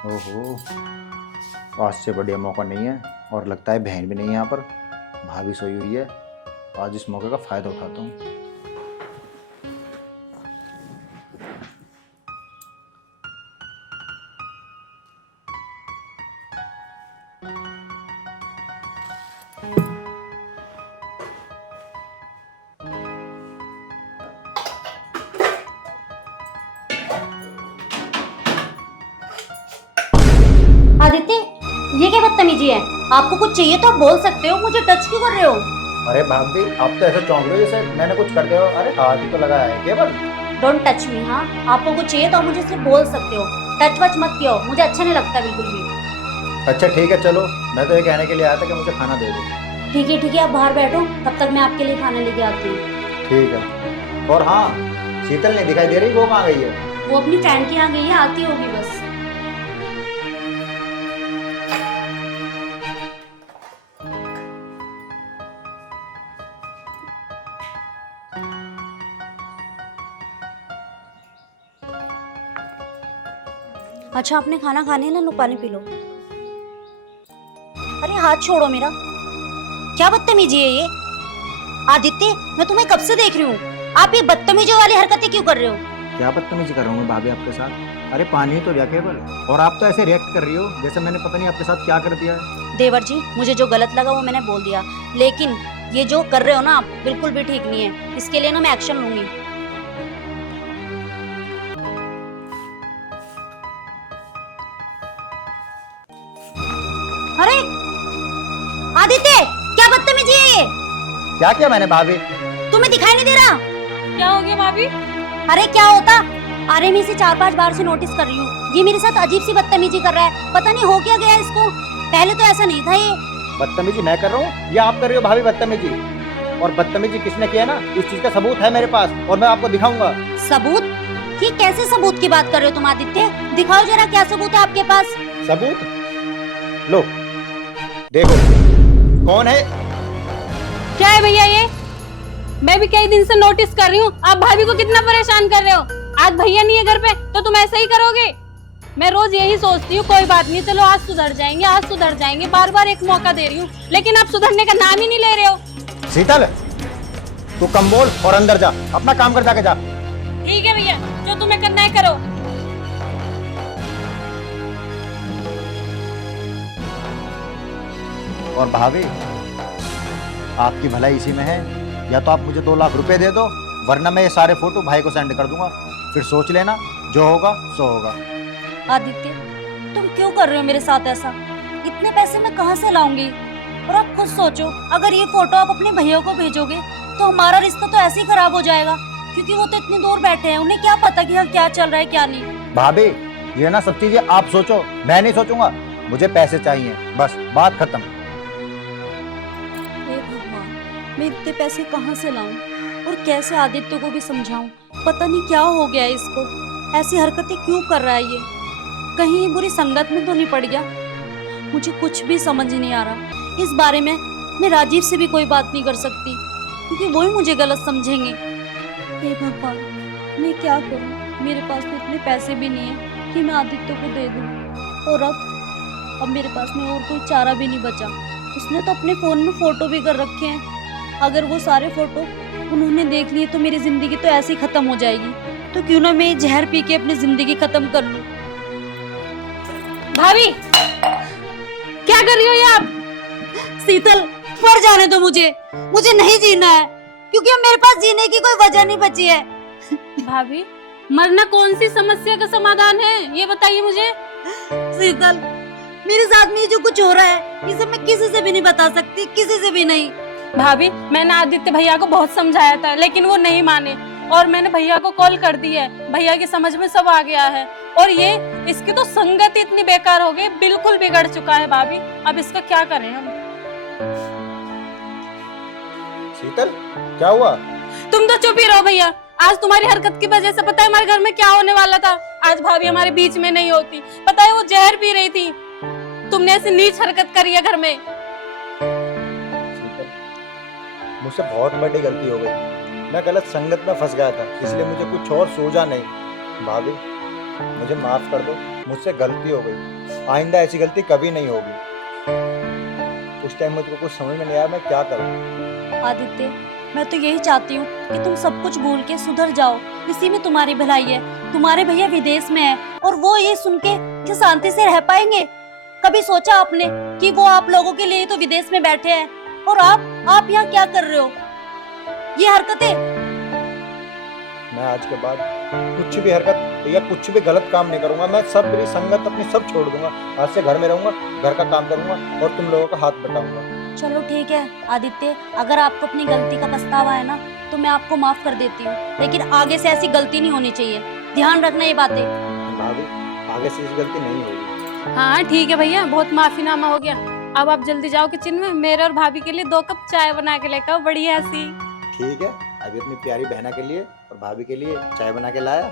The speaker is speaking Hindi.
ओहो, आज से बढ़िया मौका नहीं है। और लगता है बहन भी नहीं है यहाँ पर, भाभी सोई हुई है। आज इस मौके का फ़ायदा उठाता हूँ। आदित्य, ये क्या बदतमीजी है? आपको कुछ चाहिए तो आप बोल सकते हो, मुझे टच क्यों कर रहे हो? अरे भाभी, आप तो ऐसे चौंक रहे हो जैसे मैंने कुछ कर दिया हो। अरे हाथ ही तो लगाया है केवल। Don't touch me. हाँ, आपको कुछ चाहिए तो आप मुझे सिर्फ बोल सकते हो, टच वच मत कियो, मुझे अच्छा नहीं लगता बिल्कुल भी। अच्छा ठीक है, चलो। मैं तो ये कहने के लिए आया था कि मुझे खाना दे दो। ठीक है, आप बाहर बैठो, तब तक मैं आपके लिए खाना लेके आती हूँ। ठीक है। और हाँ, शीतल नहीं दिखाई दे रही, वो कहाँ गई है? वो अपनी फ्रेंड के यहाँ गई है, आती होगी बस। अच्छा, आपने खाना खाने है ना, लो पानी पी लो। अरे हाथ छोड़ो मेरा, क्या बदतमीजी है ये? आदित्य, मैं तुम्हें कब से देख रही हूँ, आप ये बदतमीजी वाली हरकतें क्यों कर रहे हो? क्या बदतमीजी कर रहा हूँ मैं भाभी आपके साथ? अरे पानी ही तो लिया केवल, और आप तो ऐसे रिएक्ट कर रही हो जैसे मैंने पता नहीं आपके साथ क्या कर दिया है। देवर जी, मुझे जो गलत लगा वो मैंने बोल दिया, लेकिन ये जो कर रहे हो ना आप, बिल्कुल भी ठीक नहीं है। इसके लिए ना मैं एक्शन लूंगी। अरे आदित्य, क्या बदतमीजी है ये? क्या किया मैंने भाभी? तुम्हें दिखाई नहीं दे रहा? क्या हो गया भाभी? अरे क्या होता, अरे मैं इसे 4-5 बार से नोटिस कर रही हूँ, ये मेरे साथ अजीब सी बदतमीजी कर रहा है। पता नहीं हो क्या गया इसको, पहले तो ऐसा नहीं था ये। बदतमीजी मैं कर रहा हूँ या आप कर रही हो भाभी बदतमीजी? और बदतमीजी किसने किया ना, इस चीज का सबूत है मेरे पास, और मैं आपको दिखाऊंगा। सबूत? ये कैसे सबूत की बात कर रहे हो तुम आदित्य? दिखाओ जरा, क्या सबूत है आपके पास? सबूत? लो देखो, कौन है? क्या है भैया ये? मैं भी कई दिन से नोटिस कर रही हूँ, आप भाभी को कितना परेशान कर रहे हो। आज भैया नहीं है घर पे तो तुम ऐसा ही करोगे? मैं रोज यही सोचती हूँ, कोई बात नहीं, चलो आज सुधर जाएंगे, आज सुधर जाएंगे, बार बार एक मौका दे रही हूँ, लेकिन आप सुधरने का नाम ही नहीं ले रहे हो। शीतल, तू कम बोल और अंदर जा, अपना काम कर जाके जा। ठीक है भैया, जो तुम्हें करना है करो। और भाभी, आपकी भलाई इसी में है, या तो आप मुझे 2 लाख रुपए दे दो, वरना मैं ये सारे फोटो भाई को सेंड कर दूंगा। फिर सोच लेना, जो होगा सो होगा। आदित्य, तुम क्यों कर रहे हो मेरे साथ ऐसा? इतने पैसे मैं कहाँ से लाऊंगी? और आप खुद सोचो, अगर ये फोटो आप अपने भैया को भेजोगे तो हमारा रिश्ता तो ऐसे ही खराब हो जाएगा, क्योंकि वो तो इतनी दूर बैठे हैं, उन्हें क्या पता कि हाँ क्या चल रहा है क्या नहीं। भाभी, ये ना सब चीजें आप सोचो, मैं नहीं सोचूंगा। मुझे पैसे चाहिए, बस बात खत्म। हे भगवान, मैं इतने पैसे कहाँ से लाऊं और कैसे आदित्य को भी समझाऊं? पता नहीं क्या हो गया है इसको, ऐसी हरकतें क्यों कर रहा है ये? कहीं ये बुरी संगत में तो नहीं पड़ गया? मुझे कुछ भी समझ नहीं आ रहा। इस बारे में मैं राजीव से भी कोई बात नहीं कर सकती, क्योंकि वो ही मुझे गलत समझेंगे। हे भगवान, मैं क्या करूं? मेरे पास तो इतने पैसे भी नहीं है कि मैं आदित्य को दे दूं, और अब मेरे पास में और कोई चारा भी नहीं बचा। उसने तो अपने फोन में फोटो भी कर रखे हैं, अगर वो सारे फोटो उन्होंने देख लिए तो मेरी जिंदगी तो ऐसे ही खत्म हो जाएगी। तो क्यों ना मैं ये जहर पी के अपनी जिंदगी खत्म कर लूं। भाभी, क्या कर रही हो ये आप? शीतल, मर जाने दो मुझे नहीं जीना है, क्योंकि अब मेरे पास जीने की कोई वजह नहीं बची है। भाभी, मरना कौन सी समस्या का समाधान है, ये बताइए मुझे। शीतल, मेरे साथ में ये जो कुछ हो रहा है, इसे मैं किसी से भी नहीं बता सकती, किसी से भी नहीं। भाभी, मैंने आदित्य भैया को बहुत समझाया था, लेकिन वो नहीं माने, और मैंने भैया को कॉल कर दी है, भैया की समझ में सब आ गया है, और ये इसकी तो संगत ही इतनी बेकार हो गई, बिल्कुल बिगड़ चुका है भाभी। अब इसका क्या करें हम? शीतल, क्या हुआ? तुम तो चुप ही रहो भैया। आज तुम्हारी हरकत की वजह से पता है हमारे घर में क्या होने वाला था। आज भाभी हमारे बीच में नहीं होती, पता है वो जहर पी रही थी। तुमने ऐसी नीच हरकत करी है घर में। शीतल, मुझसे बहुत बड़ी गलती हो गई, मैं गलत संगत में फंस गया था, इसलिए मुझे कुछ और सूझा नहीं। भाभी, मुझे माफ कर दो, मुझसे गलती हो गई, आइंदा ऐसी गलती कभी नहीं होगी। उस टाइम मुझको कुछ समझ में नहीं आया मैं क्या करूं। आदित्य, मैं तो यही चाहती हूँ कि तुम सब कुछ भूल के सुधर जाओ, इसी में तुम्हारी भलाई है। तुम्हारे भैया विदेश में है और वो ये सुन के कि शांति से रह पाएंगे? कभी सोचा आपने कि वो आप लोगों के लिए तो विदेश में बैठे हैं और आप यहाँ क्या कर रहे हो? ये हरकतें। मैं आज के बाद कुछ भी हरकत या कुछ भी गलत काम नहीं करूंगा। मैं सब मेरी संगत अपनी सब छोड़ दूंगा। आज से घर में रहूंगा, घर का काम करूंगा और तुम लोगों का हाथ बटाऊंगा। चलो ठीक है आदित्य, अगर आपको अपनी गलती का पछतावा है ना तो मैं आपको माफ कर देती हूँ, लेकिन आगे से ऐसी गलती नहीं होनी चाहिए। ध्यान रखना ये बातें। भाभी, आगे से इस गलती नहीं होगी। हाँ ठीक है भैया, बहुत माफीनामा हो गया। अब आप जल्दी जाओ किचन में, मेरे और भाभी के लिए 2 कप चाय बना के लेकर आओ बढ़िया सी। ठीक है, अभी अपनी प्यारी बहना के लिए और भाभी के लिए चाय बना के लाया।